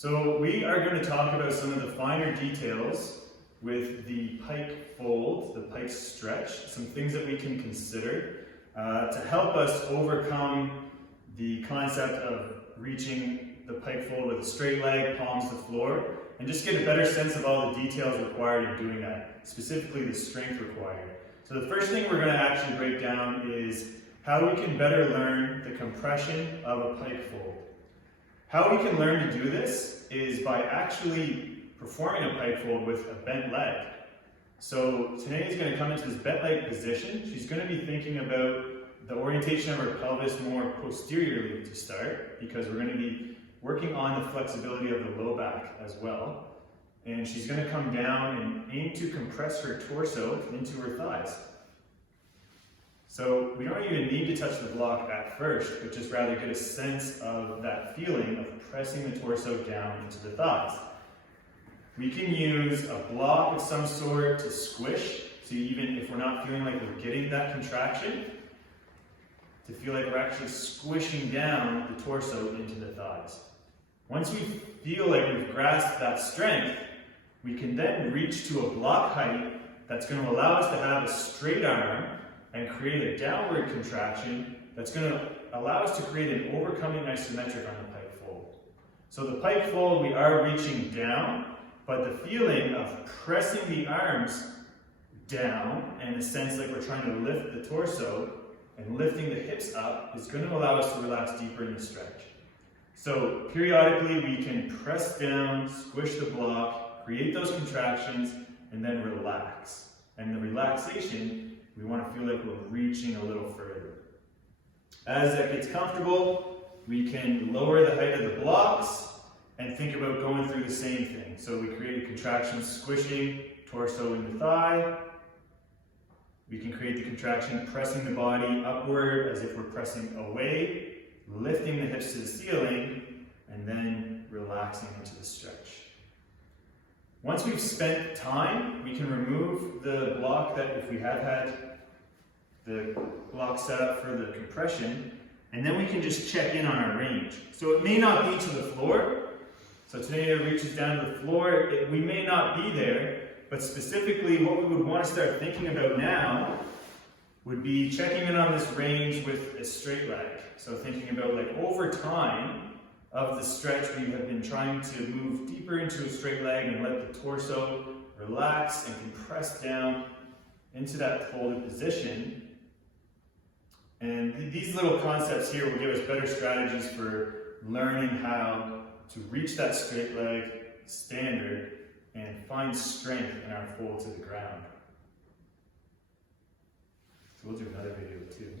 So we are going to talk about some of the finer details with the pike fold, the pike stretch, some things that we can consider to help us overcome the concept of reaching the pike fold with a straight leg, palms to floor, and just get a better sense of all the details required in doing that, specifically the strength required. So the first thing we're going to actually break down is how we can better learn the compression of a pike fold. How we can learn to do this is by actually performing a pike fold with a bent leg. So Tanae is going to come into this bent leg position. She's going to be thinking about the orientation of her pelvis more posteriorly to start, because we're going to be working on the flexibility of the low back as well. And she's going to come down and aim to compress her torso into her thighs. So we don't even need to touch the block at first, but just rather get a sense of that feeling of pressing the torso down into the thighs. We can use a block of some sort to squish, so even if we're not feeling like we're getting that contraction, to feel like we're actually squishing down the torso into the thighs. Once we feel like we've grasped that strength, we can then reach to a block height that's going to allow us to have a straight arm and create a downward contraction that's going to allow us to create an overcoming isometric on the pike fold. So the pike fold, we are reaching down, but the feeling of pressing the arms down and the sense like we're trying to lift the torso and lifting the hips up is going to allow us to relax deeper in the stretch. So periodically we can press down, squish the block, create those contractions, and then relax. And the relaxation, we want to feel like we're reaching a little further. As that gets comfortable, we can lower the height of the blocks and think about going through the same thing. So we create a contraction, squishing torso into thigh. We can create the contraction, pressing the body upward as if we're pressing away, lifting the hips to the ceiling, and then relaxing into the stretch. Once we've spent time, we can remove the block that if we have had the block set up for the compression, and then we can just check in on our range. So it may not be to the floor. So today it reaches down to the floor. We may not be there, but specifically what we would want to start thinking about now would be checking in on this range with a straight leg. So thinking about like over time of the stretch, we have been trying to move deeper into a straight leg and let the torso relax and compress down into that folded position. And these little concepts here will give us better strategies for learning how to reach that straight leg standard and find strength in our fold to the ground. So we'll do another video too.